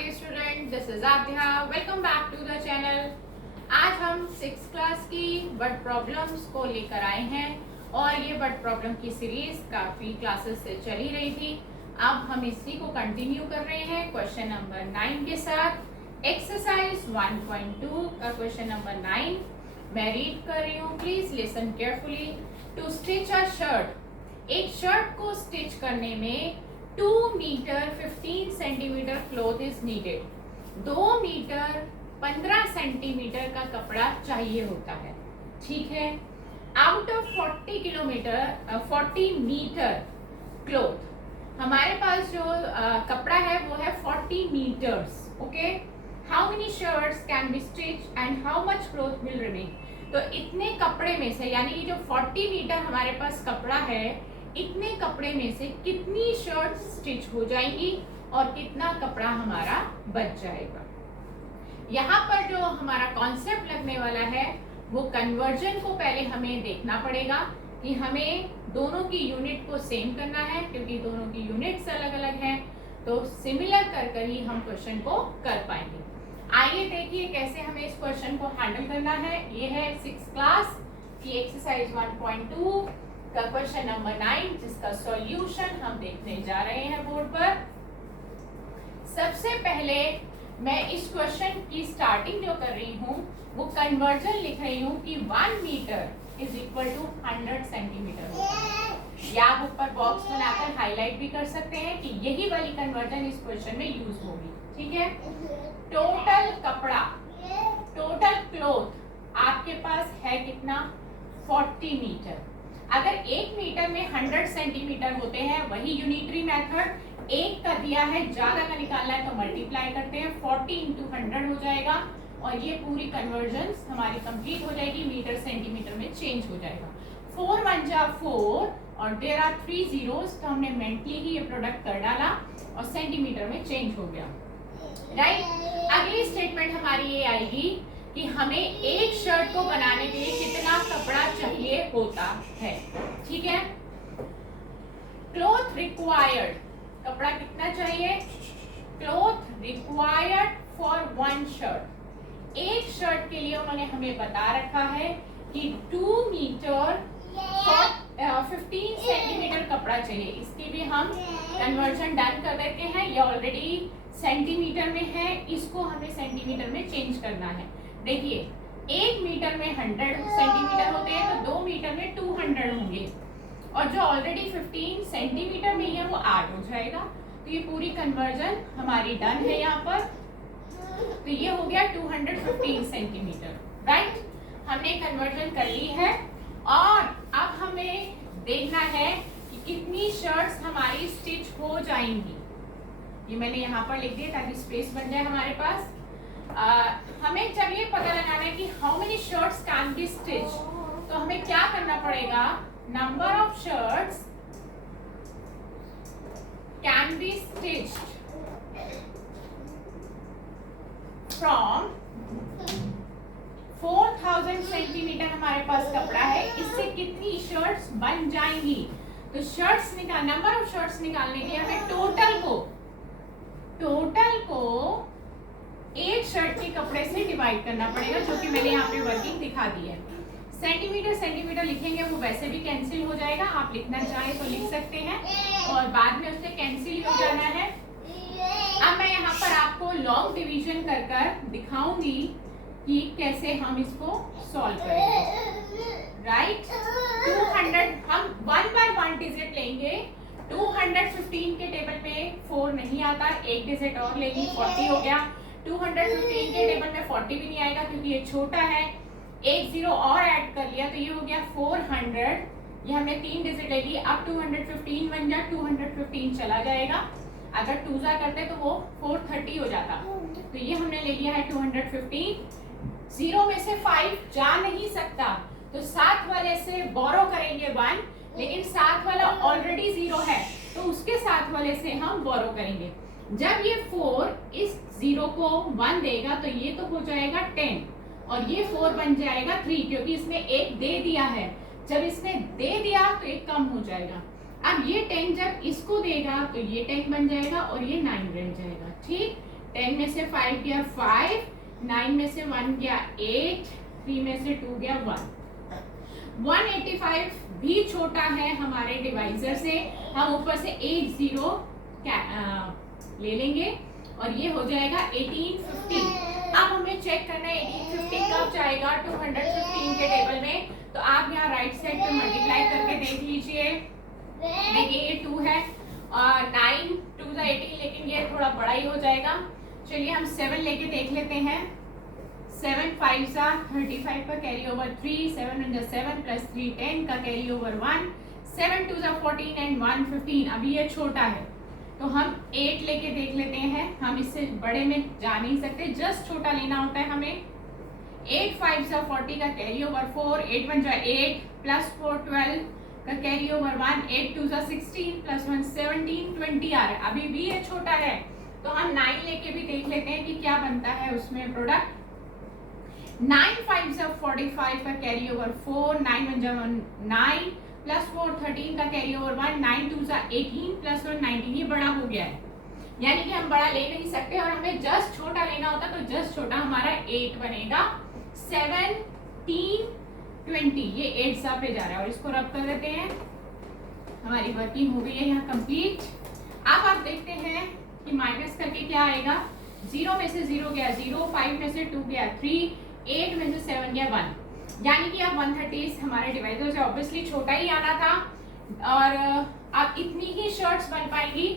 lovely student, this is Adhya. Welcome back to the channel. आज हम 6th class की word problems को लेकर आए हैं और ये वर्ड प्रॉब्लम की सीरीज काफी क्लासेस से चली रही थी। अब हम इसी को कंटिन्यू कर रहे हैं क्वेश्चन नंबर 9 के साथ। एक्सरसाइज 1.2 का क्वेश्चन नंबर 9 मैं रीड कर रही हूँ। Please listen carefully. To stitch a shirt, एक शर्ट को स्टिच करने में 2 metre 15 centimetre cloth is needed. 2 metre 15 centimetre का कपड़ा चाहिए होता है, ठीक है। आउट ऑफ 40 मीटर क्लॉथ, हमारे पास जो कपड़ा है वो है 40 metres, okay. How many shirts can be stitch and how much cloth will remain. तो इतने कपड़े में से, यानी कि जो 40 मीटर हमारे पास कपड़ा है, इतने कपड़े में से कितनी शर्ट स्टिच हो जाएंगी और कितना कपड़ा हमारा बच जाएगा। यहाँ पर जो हमारा कॉन्सेप्ट लगने वाला है वो कन्वर्जन को पहले हमें देखना पड़ेगा कि हमें दोनों की यूनिट को सेम करना है, क्योंकि दोनों की यूनिट्स अलग अलग हैं। तो सिमिलर कर ही हम क्वेश्चन को कर पाएंगे। आइए देखिए कैसे हमें इस क्वेश्चन को हैंडल करना है। ये है 6th क्लास की एक्सरसाइज 1.2 का क्वेश्चन नंबर 9, जिसका सॉल्यूशन हम देखने जा रहे हैं बोर्ड पर। सबसे पहले मैं इस क्वेश्चन की स्टार्टिंग जो कर रही हूँ वो कन्वर्जन लिख रही हूँ कि 1 metre is equal to 100 centimetre होता है। या आप ऊपर बॉक्स बनाकर हाईलाइट भी कर सकते हैं कि यही वाली कन्वर्जन इस क्वेश्चन में यूज होगी, ठीक है। टोटल कपड़ा, टोटल क्लॉथ आपके पास है कितना, 40 मीटर। अगर 1 मीटर में 100 सेंटीमीटर होते हैं, वही यूनिटरी मेथड, एक का दिया है, ज्यादा का निकालना है तो मल्टीप्लाई करते हैं, 40 इंटू 100 हो जाएगा और ये पूरी कन्वर्जन हमारी कंप्लीट हो जाएगी, मीटर सेंटीमीटर में चेंज हो जाएगा। 4 1 जा 4 और देयर आर 3 zeros, तो हमने मेंटली ही ये प्रोडक्ट कर डाला और सेंटीमीटर में चेंज हो गया, राइट। अगली स्टेटमेंट हमारी ये आएगी कि हमें एक शर्ट को बनाने के लिए कितना कपड़ा चाहिए होता है, ठीक है। क्लॉथ रिक्वायर्ड, कपड़ा कितना चाहिए, क्लॉथ रिक्वायर्ड फॉर 1 शर्ट। एक शर्ट के लिए उन्होंने हमें बता रखा है कि 2 मीटर 15 सेंटीमीटर कपड़ा चाहिए। इसकी भी हम कन्वर्जन डन कर देते हैं। ये ऑलरेडी सेंटीमीटर में है, इसको हमें सेंटीमीटर में चेंज करना है। देखिए 1 मीटर में 100 सेंटीमीटर होते हैं तो 2 मीटर में 200 होंगे और जो ऑलरेडी 15 सेंटीमीटर में है वो 8 हो जाएगा। तो ये पूरी कन्वर्जन हमारी डन है यहाँ पर। तो ये हो गया 215 सेंटीमीटर, राइट। हमने कन्वर्जन कर ली है और अब हमें देखना है कि कितनी शर्ट्स हमारी स्टिच हो जाएंगी। ये मैंने यहाँ पर लिख दिया ताकि स्पेस बन जाए हमारे पास। हमें जब ये पता लगाना है कि how many shirts can be stitch, तो हमें क्या करना पड़ेगा, number of shirts can B stitched from 4000 centimetre हमारे पास कपड़ा है, इससे कितनी शर्ट्स बन जाएंगी। तो शर्ट्स निकाल, नंबर ऑफ शर्ट्स निकालने के लिए हमें टोटल को एक शर्ट के कपड़े से डिवाइड करना पड़ेगा, जो कि मैंने यहाँ पे वर्किंग दिखा दी है। सेंटीमीटर लिखेंगे वो वैसे भी कैंसिल हो जाएगा, आप लिखना चाहें तो लिख सकते हैं और बाद में उससे कैंसिल हो जाना है। अब मैं यहाँ पर आपको लॉन्ग डिवीजन कर दिखाऊंगी कि कैसे हम इसको सॉल्व करेंगे, राइट। 200 हम 1 बाय 1 डिजिट लेंगे। 215 के टेबल में 4 नहीं आता, एक डिजिट और लेंगे, 40 हो गया। 215 के टेबल में 40 भी नहीं आएगा क्योंकि ये छोटा है, एक 0 और ऐड कर लिया तो ये हो गया 400। ये हमने 3 डिजिट ले ली। अब 215 बन जा, 215 चला जाएगा। अगर 2 जा करते तो वो 430 हो जाता। तो ये हमने ले लिया है 215। 0 में से 5 जा नहीं सकता तो साथ वाले से बोरो करेंगे 1, लेकिन साथ वाला ऑलरेडी 0 है तो उसके साथ वाले से हम बोरो करेंगे। जब ये 4 इस 0 को 1 देगा तो ये तो हो जाएगा 10 और ये 4 बन जाएगा 3, क्योंकि इसने एक दे दिया है। जब इसने दे दिया तो एक कम हो जाएगा। अब ये 10 जब इसको देगा तो ये 10 बन जाएगा और ये 9 रह जाएगा, ठीक। 10 में से 5 गया 5, 9 में से 1 गया 8, 3 में से 2 गया 1। 185 भी छोटा है हमारे डिवाइजर से, हम ऊपर से 8 0 ले लेंगे और ये हो जाएगा 1850। अब हमें चेक करना है 1850 कब जाएगा 215 के टेबल में, तो आप यहाँ राइट साइड पे मल्टीप्लाई करके देख लीजिए। देखिए ये 2 है और 9 2 सा 18, लेकिन ये थोड़ा बड़ा ही हो जाएगा। चलिए हम 7 लेके देख लेते हैं। 7 5 सा 35 का कैरी ओवर 3, 7 1 7 प्लस 3 10 का कैरी ओवर 1, 7 2 सा 14 एंड 1 15। अभी ये छोटा है तो हम 8 लेके देख लेते हैं। हम इससे बड़े में जा नहीं सकते, जस्ट छोटा लेना होता है हमें। 8 5 सा 40 का कैरी ओवर 4, 8 1 जा 8 प्लस 4 12 का कैरी ओवर 1, 8 2 सा 16 प्लस 1 17 20 आ रहा है। अभी भी ये छोटा है तो हम 9 लेके भी देख लेते हैं कि क्या बनता है उसमें प्रोडक्ट। 9 5 सा 45 का कैरी ओवर 4, 9 1 जा 9 प्लस 4 13 का कैरी ओवर 1, 9 2 सा 18 प्लस 1 19। ये बड़ा हो गया है, यानी कि हम बड़ा ले नहीं सकते और हमें जस्ट छोटा लेना होता, तो जस्ट छोटा हमारा 8 बनेगा। 17 20 ये 8 सा पे जा रहा है और इसको रब कर देते हैं। हमारी वर्किंग हो गई है यहाँ कंप्लीट। अब आप देखते हैं कि माइनस करके क्या आएगा। 0 में से 0 गया 0, 5 में से 2 गया 3, 8 में से 7 गया 1, यानी कि अब 130 हमारे डिवाइजर से ऑब्वियसली छोटा ही आना था और अब इतनी ही शर्ट्स बन पाएंगी।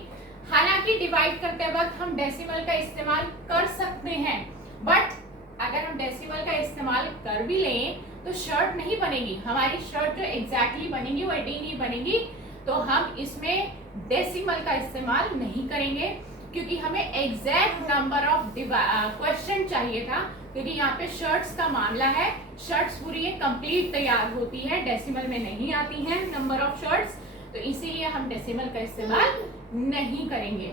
हालांकि डिवाइड करते वक्त हम डेसिमल का इस्तेमाल कर सकते हैं, बट अगर हम डेसिमल का इस्तेमाल कर भी लें तो शर्ट नहीं बनेगी। हमारी शर्ट जो एग्जैक्टली बनेगी वो 18 ही बनेगी, तो हम इसमें डेसिमल का इस्तेमाल नहीं करेंगे क्योंकि हमें एग्जैक्ट नंबर ऑफ क्वेश्चन चाहिए था। क्योंकि यहाँ पे शर्ट्स का मामला है, शर्ट्स पूरी कंप्लीट तैयार होती है, डेसिमल में नहीं आती हैं नंबर ऑफ शर्ट्स, तो इसीलिए हम डेसिमल का इस्तेमाल नहीं करेंगे।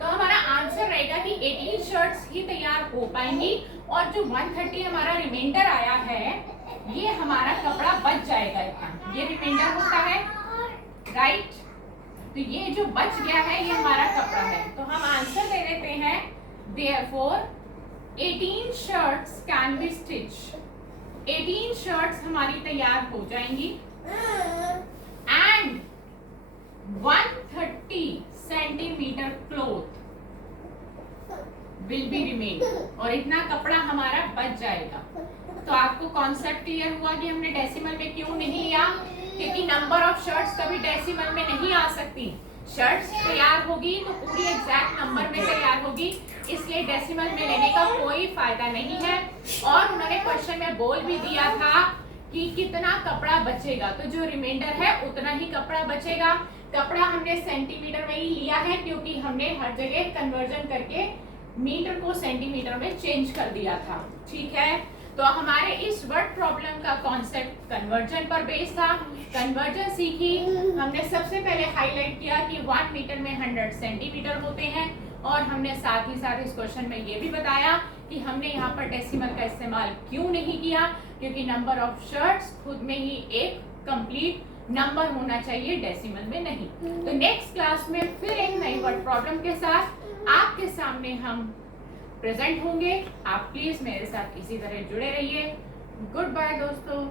तो हमारा आंसर रहेगा कि 18 शर्ट्स ही तैयार हो पाएंगी और जो 130 हमारा रिमाइंडर आया है ये हमारा कपड़ा बच जाएगा इतना, ये रिमाइंडर होता है राइट। तो ये जो बच गया है ये हमारा कपड़ा है, तो हम आंसर दे देते हैं therefore 18 shirts can be stitched। 18 shirts हमारी तैयार हो जाएंगी and 130 centimetre cloth will be remain, और इतना कपड़ा हमारा बच जाएगा। तो आपको कॉन्सेप्ट क्लियर हुआ कि हमने डेसिमल में क्यों नहीं लिया, क्योंकि नंबर ऑफ शर्ट्स कभी डेसिमल में नहीं आ सकती। शर्ट्स तैयार होगी तो पूरी एग्जैक्ट नंबर में तैयार होगी, इसलिए डेसिमल में लेने का कोई फायदा नहीं है। और उन्होंने क्वेश्चन में बोल भी दिया था कि कितना कपड़ा बचेगा, तो जो रिमाइंडर है उतना ही कपड़ा बचेगा। कपड़ा हमने सेंटीमीटर में ही लिया है क्योंकि हमने हर जगह कन्वर्जन करके मीटर को सेंटीमीटर में चेंज कर दिया था, ठीक है। तो हमारे इस वर्ड प्रॉब्लम का कॉन्सेप्ट कन्वर्जन पर बेस था। कन्वर्जन सीखी हमने, सबसे पहले हाईलाइट किया कि 1 मीटर में 100 सेंटीमीटर होते हैं, और हमने साथ ही साथ इस क्वेश्चन में ये भी बताया कि हमने यहाँ पर डेसिमल का इस्तेमाल क्यों नहीं किया, क्योंकि नंबर ऑफ शर्ट्स खुद में ही एक कंप्लीट नंबर होना चाहिए, डेसिमल में नहीं। तो नेक्स्ट क्लास में फिर एक नई वर्ड प्रॉब्लम के साथ आपके सामने हम प्रेजेंट होंगे। आप प्लीज मेरे साथ इसी तरह जुड़े रहिए। गुड बाय दोस्तों।